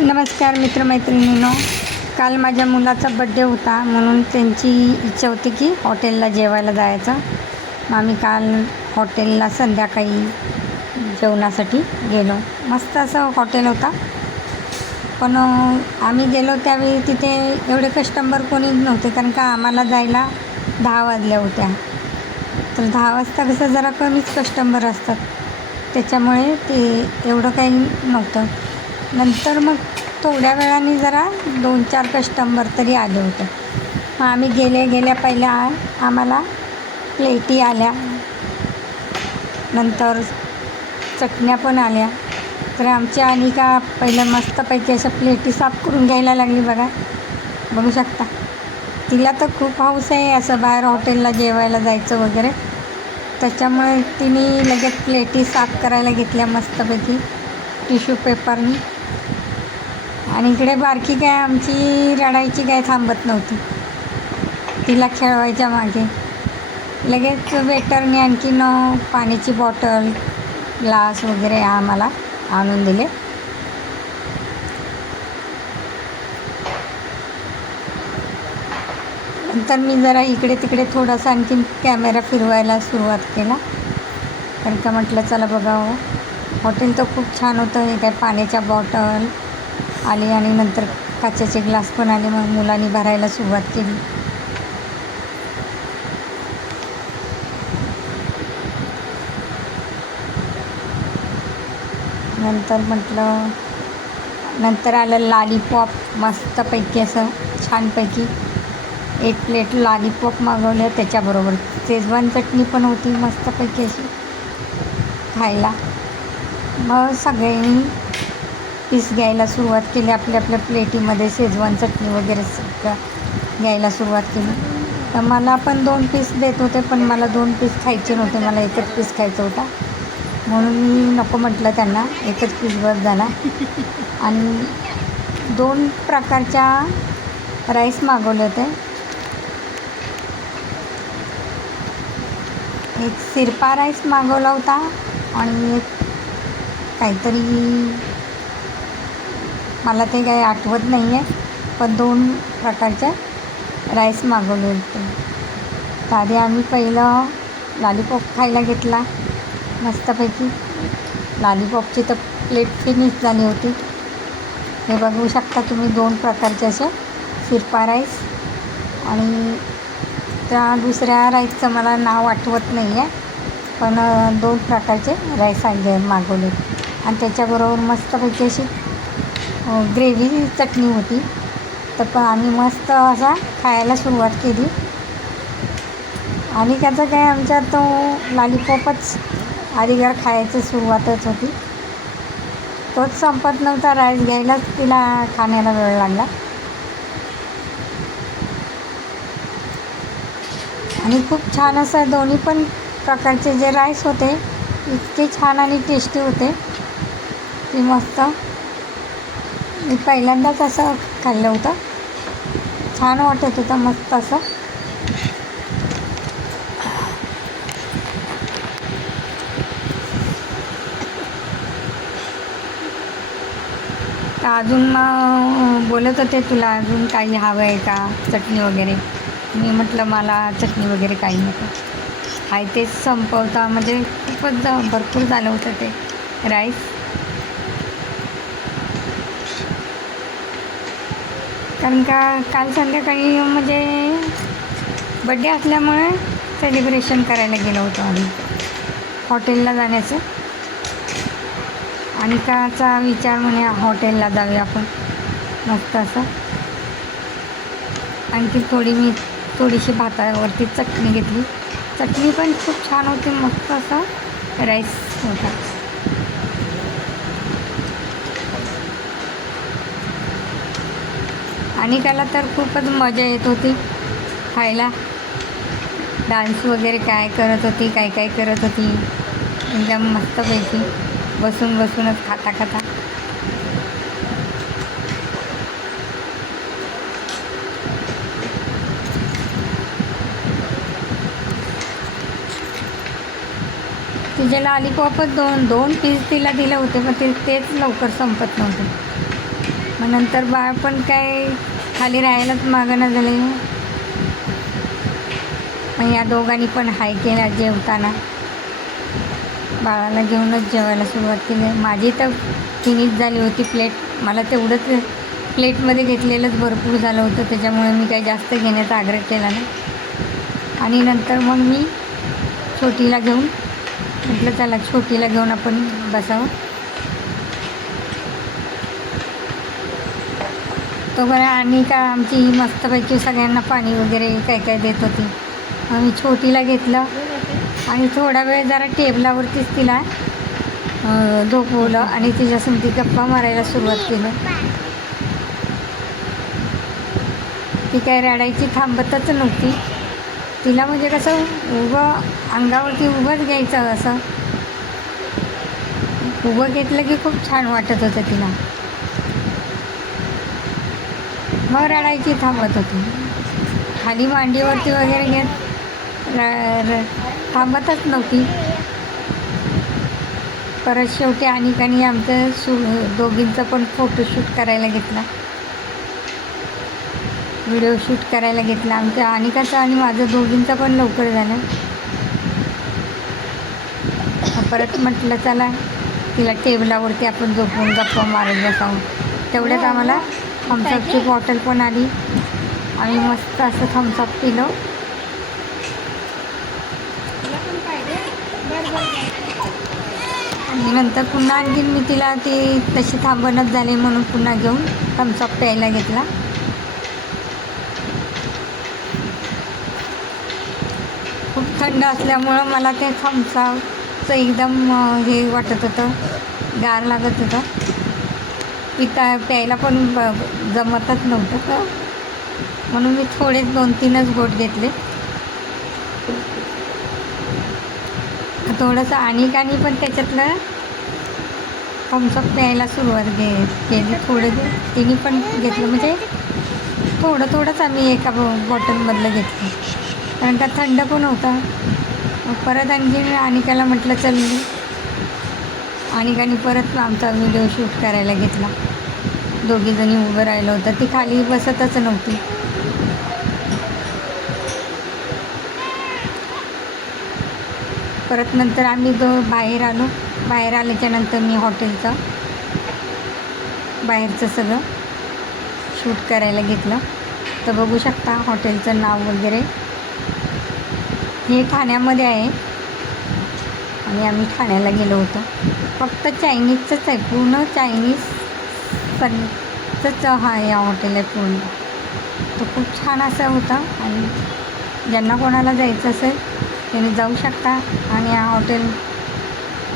नमस्कार मित्रमैत्रिणींनो. काल माझ्या मुलाचा बड्डे होता म्हणून त्यांची इच्छा होती की हॉटेलला जेवायला जायचं. मग आम्ही काल हॉटेलला संध्याकाळी जेवणासाठी गेलो. मस्त असं हॉटेल होता. पण आम्ही गेलो त्यावेळी तिथे एवढे कस्टमर कोणी नव्हते, कारण का आम्हाला जायला 10 वाजल्या होत्या. तर 10 वाजता कसं जरा कमीच कस्टमर असतात, त्याच्यामुळे ते एवढं काही नव्हतं. नंतर मग थोड्या वेळाने जरा 2-4 कस्टमर तरी आले होते. मग आम्ही गेल्या पहिल्या आम्हाला प्लेटी आल्या, नंतर चटण्या पण आल्या. तर आमच्या अनिका पहिलं मस्तपैकी अशा प्लेटी साफ करून घ्यायला लागली. बघू शकता. तिला तर खूप हौस आहे असं बाहेर हॉटेलला जेवायला जायचं वगैरे, त्याच्यामुळे तिने लगेच प्लेटी साफ करायला घेतल्या मस्तपैकी टिश्यू पेपरनी. आणि इकडे बारकी काय आमची रडायची काय थांबत नव्हती, तिला खेळवायच्या मागे. लगेच वेटरने आणखीन पाण्याची बॉटल, ग्लास वगैरे आम्हाला आणून दिले. नंतर मी जरा इकडे तिकडे थोडासा आणखीन कॅमेरा फिरवायला सुरुवात केला, कारण का म्हटलं चला बघावं. हॉटेल तर खूप छान होतं. हे काय पाण्याच्या बॉटल आली आणि नंतर काचेचे ग्लास पण आले. मग मुलांनी भरायला सुरुवात केली. नंतर आलं लॉलीपॉप. मस्तपैकी असं छानपैकी 1 प्लेट लॉलीपॉप मागवलं. त्याच्याबरोबर शेजवान चटणी पण होती मस्तपैकी अशी खायला. मग सगळ्यांनी पीस घ्यायला सुरुवात केली. आपल्या प्लेटीमध्ये शेजवान चटणी वगैरे सगळं घ्यायला सुरुवात केली. तर मला पण 2 पीस देत होते, पण मला 2 पीस खायचे नव्हते, मला 1च पीस खायचा होता. म्हणून मी नको म्हटलं त्यांना, 1च पीस बस झाला. आणि 2 प्रकारच्या राईस मागवले होते. एक सिरपा राईस मागवला होता आणि एक काहीतरी, मला ते काही आठवत नाही आहे, पण 2 प्रकारचे राईस मागवले होते. तर आधी आम्ही पहिलं लॉलीपॉप खायला घेतला मस्तपैकी. लॉलीपॉपची तर प्लेट फिनिश झाली होती. हे बघू शकता तुम्ही, 2 प्रकारचे असे सिरपा राईस. आणि त्या दुसऱ्या राईसचं मला नाव आठवत नाही आहे, पण 2 प्रकारचे राईस मागवले. आणि त्याच्याबरोबर मस्तपैकी अशी ग्रेव्ही चटणी होती. तर पण आम्ही मस्त असा खायला सुरुवात केली. आणि त्याचं काय आमच्यात तो लॉलीपॉपच आधीगर खायची सुरुवातच होती. तोच संपत नव्हता. राईस घ्यायलाच तिला खाण्याला वेळ लागला. आणि खूप छान असं दोन्ही पण प्रकारचे जे राईस होते इतके छान आणि टेस्टी होते की मस्त. मी पहिल्यांदाच असं खाल्लं होतं. छान वाटत होतं मस्त असं. तर अजून मग बोलत होते, तुला अजून काही हवं आहे का, चटणी वगैरे. मी म्हटलं मला चटणी वगैरे काही नको, आहे तेच संपवता. म्हणजे खूपच भरपूर झालं होतं ते राईस. कारण का काल संध्याकाळी म्हणजे बड्डे असल्यामुळे सेलिब्रेशन करायला गेलो होतो आम्ही हॉटेलला जाण्याचं. अनिकाचा विचार म्हणे हॉटेलला जाऊया आपण मस्त असं. आणखी थोडीशी भातावरती चटणी घेतली. चटणी पण खूप छान होती, मस्त असा राईस होता. अनिकाला तर खूपच मजा येत होती खायला. डान्स वगैरे काय करत होती, काय करत होती, एकदम मस्तपैकी बसूनच खाता. तिचे लॉलीपॉपच 2 पीस तिला दिले होते, पण तेच लवकर संपत नव्हते. मग नंतर बाळ पण काय खाली राहायलाच मागणं झाले. मग या दोघांनी पण हाय केला जेवताना. बाळाला घेऊनच जेवायला सुरुवात केली. माझी तर फिनिश झाली होती प्लेट. मला तेवढंच प्लेटमध्ये घेतलेलंच भरपूर झालं होतं, त्याच्यामुळे मी काही जास्त घेण्याचा आग्रह केला नाही. आणि नंतर मग मी छोटीला घेऊन म्हटलं चला छोटीला घेऊन आपण बसावं. तोपर्यंत आणि का आमची मस्तपैकी सगळ्यांना पाणी वगैरे काय काय देत होती. मग मी छोटीला घेतलं आणि थोडा वेळ जरा टेबलावरतीच तिला झोपवलं आणि तिच्यासमोर गप्पा मारायला सुरुवात केली. ती काय रडायची थांबतच नव्हती. तिला म्हणजे कसं उभं अंगावरती उभंच घ्यायचं, असं उभं घेतलं की खूप छान वाटत होतं तिला. मग रडायची थांबत होती. खाली मांडीवरती वगैरे घेत थांबतच नव्हती. परत शेवटी अनिकाने आमचं दोघींचं पण फोटोशूट करायला घेतला, व्हिडिओ शूट करायला घेतला. आमच्या अनिकाचं आणि माझं दोघींचं पण लवकर झालं. परत म्हटलं चला तिला टेबलावरती आपण झोपून गप्पा मारत बसावं. तेवढ्यात आम्हाला थम्सअपची बॉटल पण आली. आम्ही मस्त असं थम्सअप पिलं. आणि नंतर पुन्हा आणखीन मी तिला ती तशी थांबणच झाली म्हणून पुन्हा घेऊन थम्सअप प्यायला घेतला. खूप थंड असल्यामुळं मला ते थम्सअपचं एकदम हे वाटत होतं, गार लागत होतं. प्यायला पण जमतच नव्हतं, म्हणून मी थोडे 2-3च घोट घेतले. थोडंसं अनिकाने पण त्याच्यातलं थम्सअप प्यायला सुरुवात केली. थोडं तिने पण घेतलं, म्हणजे थोडंच आम्ही एका बॉटलमधलं घेतलं, कारण का थंड पण होता. परत आणखी अनिकाला म्हटलं चल. अनिकाने परत आमचा व्हिडिओ शूट करायला घेतला. दोघीजणी उभं राहिलं होतं, ती खाली बसतच नव्हती. परत नंतर आम्ही बाहेर आलो. बाहेर आल्याच्यानंतर मी बाहेरचं सगळं शूट करायला घेतलं. तर बघू शकता हॉटेलचं नाव वगैरे. हे ठाण्यामध्ये आहे आणि आम्ही ठाण्याला गेलो होतो. फक्त चायनीजचंच आहे, पूर्ण चायनीज सगळंच या हॉटेल आहे पूर्ण. तो खूप छान असा होता आणि ज्यांना कोणाला जायचं असेल त्यांनी जाऊ शकता. आणि या हॉटेलमध्ये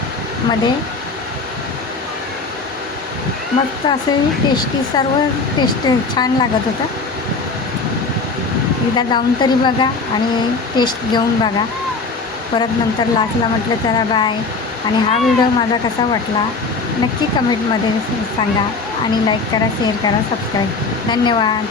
मस्त असे टेस्टी, सर्व टेस्ट छान लागत होतं. एकदा जाऊन तरी बघा आणि टेस्ट घेऊन बघा. परत नंतर लास्टला म्हटलं चला बाय. आणि हा व्हिडिओ माझा कसा वाटला नक्की कमेंटमध्ये सांगा आणि लाईक करा, शेअर करा, सबस्क्राईब. धन्यवाद.